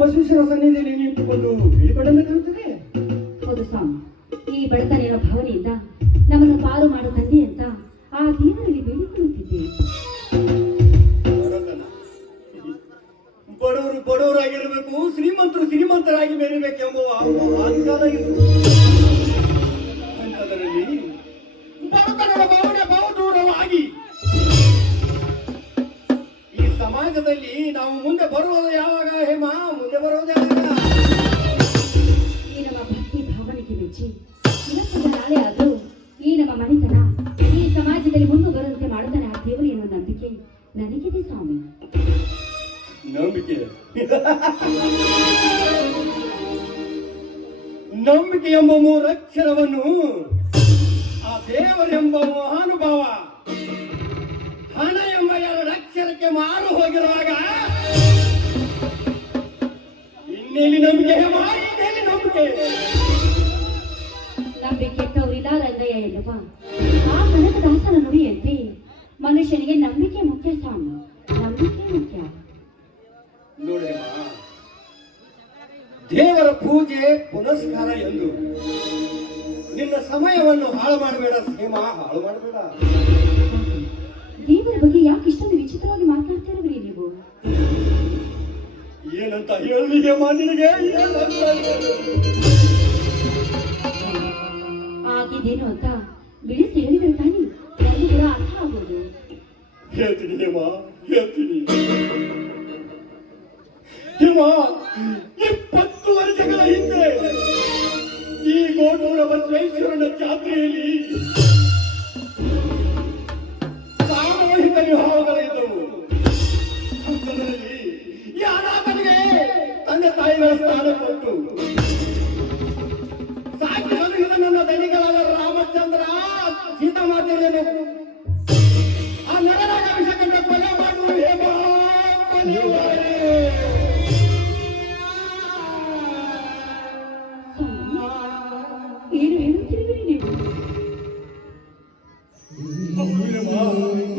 ಬಸವೇಶ್ವರ ಸನ್ನಿಧಿಯಲ್ಲಿ ನಿಂತುಕೊಂಡು ಬೇಡಿಕೊಂಡಂತೆ ಕಾಣುತ್ತದೆ. ಹೌದು ಸ್ವಾಮಿ, ಈ ಬಡತನಿನ ಭಾವನೆಯಿಂದ ನಮ್ಮನ್ನು ಪಾರು ಮಾಡೋ ತಂದೆ ಅಂತ ಆ ದೇವರಲ್ಲಿ ಬೇಡಿಕೊಳ್ಳುತ್ತಿದ್ದೆ. ಬಡವರು ಬಡವರಾಗಿರಬೇಕು, ಶ್ರೀಮಂತರು ಶ್ರೀಮಂತರಾಗಿ ಬೆರಿಬೇಕೆಂಬ ಅಂಕಾಲ ಇದು. ಅಂಥದರಲ್ಲಿ ಬಡತನದ ಭಾವನೆ ಬಹುದೂರವಾಗಿ ಈ ಸಮಾಜದಲ್ಲಿ ನಾವು ಮುಂದೆ ಬರುವುದು ಯಾವಾಗ ಹೇಮ? ಮುಂದೆ ಬರುವುದು ಯಾವಾಗ? ಈ ನಮ್ಮ ಭಕ್ತಿ ಭಾವನೆಗೆ ಮೆಚ್ಚಿ ಇವತ್ತಿನ ನಾಳೆ ಆದರೂ ಈ ನಮ್ಮ ಮನೆತನ ಈ ಸಮಾಜದಲ್ಲಿ ಮುಂದೆ ಬರುವಂತೆ ಮಾಡುತ್ತಾನೆ ಆ ದೇವರು ಎನ್ನುವ ನಂಬಿಕೆ ನನಗಿದೆ ಸ್ವಾಮಿ. ನಂಬಿಕೆ ನಂಬಿಕೆ ಎಂಬ ಮೂರಕ್ಷರವನ್ನು ಆ ದೇವರೆಂಬ ಮಹಾನುಭಾವ ಹಣ ಎಂಬ ಎರಡು ಅಕ್ಷರಕ್ಕೆ ಮಾರು ಹೋಗಿರುವಾಗ ಇನ್ನೆಲ್ಲಿ ನಂಬಿಕೆ ಹೇಮ? ಇನ್ನೆಲ್ಲಿ ನಂಬಿಕೆ? ನಂಬಿಕೆ ಕೌರಿಲ ರಂಗಯ್ಯ ಎನ್ನುವ ಆ ಕನಕದಾಸನ ನುಡಿಯಂತೆ ಮನುಷ್ಯನಿಗೆ ನಂಬಿಕೆ ಮುಖ್ಯ ಸ್ವಾಮಿ, ನಂಬಿಕೆ ಮುಖ್ಯ. ನೋಡಿ, ದೇವರ ಪೂಜೆ ಪುನಸ್ಕಾರ ಎಂದು ನಿನ್ನ ಸಮಯವನ್ನು ಹಾಳು ಮಾಡಬೇಡ ಹೇಮ, ಹಾಳು ಮಾಡಬೇಡ. ದೇವರ ಬಗ್ಗೆ ಯಾಕೆ ಇಷ್ಟೊಂದು ವಿಚಿತ್ರವಾಗಿ ಮಾತನಾಡ್ತಿರಬ್ರಿ ನೀವು? ಏನಂತ ಹೇಳಿ ಹೇಮ ನಿನಗೆ? ಆಗಿದ್ದೇನು ಅಂತ ಬಿಡಿಸಿ ಹೇಳಿದ್ರೆ ತಾನಿ ನನಗೂ ಕೂಡ ಅರ್ಥ ಆಗೋದು. ಹೇಳ್ತೀನಿ ಹೇಮ, ಹೇಳ್ತೀನಿ ಹೇಮ. 20 ವರ್ಷಗಳ ಹಿಂದೆ ಈ ಗೋಟೂರ ಬಸವೇಶ್ವರನ ಜಾತ್ರೆಯಲ್ಲಿ ಸಾಮೂಹಿಕ ವಿವಾಹಗಳಿದ್ದವು. ಅಂಥದ್ರಲ್ಲಿ ಈ ಅನಾಥನಿಗೆ ತಂದೆ ತಾಯಿಗಳ ಸ್ಥಾನ ಕೊಟ್ಟು ಸಾಕಿ ಸಲಹಿದ ನನ್ನ ದನಿಗಳಾದ ರಾಮಚಂದ್ರ ಸೀತಾಮಾತೆಯನ್ನು ಆ ನರನಾಗ ವಿಷಕಂಡ ಕೊಲೆ ಮಾಡುವ ಹೇಮ, ಕೊಲೆಯುವರೇ. ಏನು ಹೇಳುತ್ತಿರುವಿರಿ ನೀವು?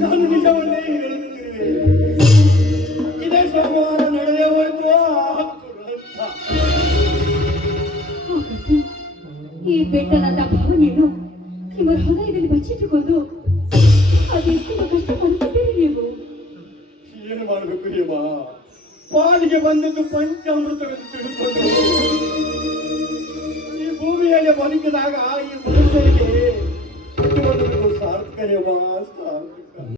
ನಾನು ನಿಜವನ್ನೇ ಹೇಳುತ್ತಿರುವೆ. ಇದೇ ಸೋಮವಾರ ನಡೆದೇ ಹೋಯ್ತು ಹಾಗಾದ್ರೆ ಈ ಬೆಟ್ಟನಾದ ಭಾವನೆಯನ್ನು ನಿಮ್ಮ ಹೃದಯದಲ್ಲಿ ಬಚ್ಚಿಟ್ಟುಕೊಂಡು ಅದೆಷ್ಟು ಕಷ್ಟ ಪಡುತ್ತಿದ್ದೀರಿ ನೀವು? ಏನು ಮಾಡಬೇಕು ಹೇಮ? ಪಾಲಿಗೆ ಬಂದದ್ದು ಪಂಚಾಮೃತವೆಂದು ತಿಳಿದುಕೊಂಡು ಈ ಭೂಮಿಯಲ್ಲಿ ಬದುಕಿದಾಗ ಈ ಮನುಷ್ಯರಿಗೆ ಸಾರ್ಥಕ ಹೇಮ, ಸಾರ್ಥಕ.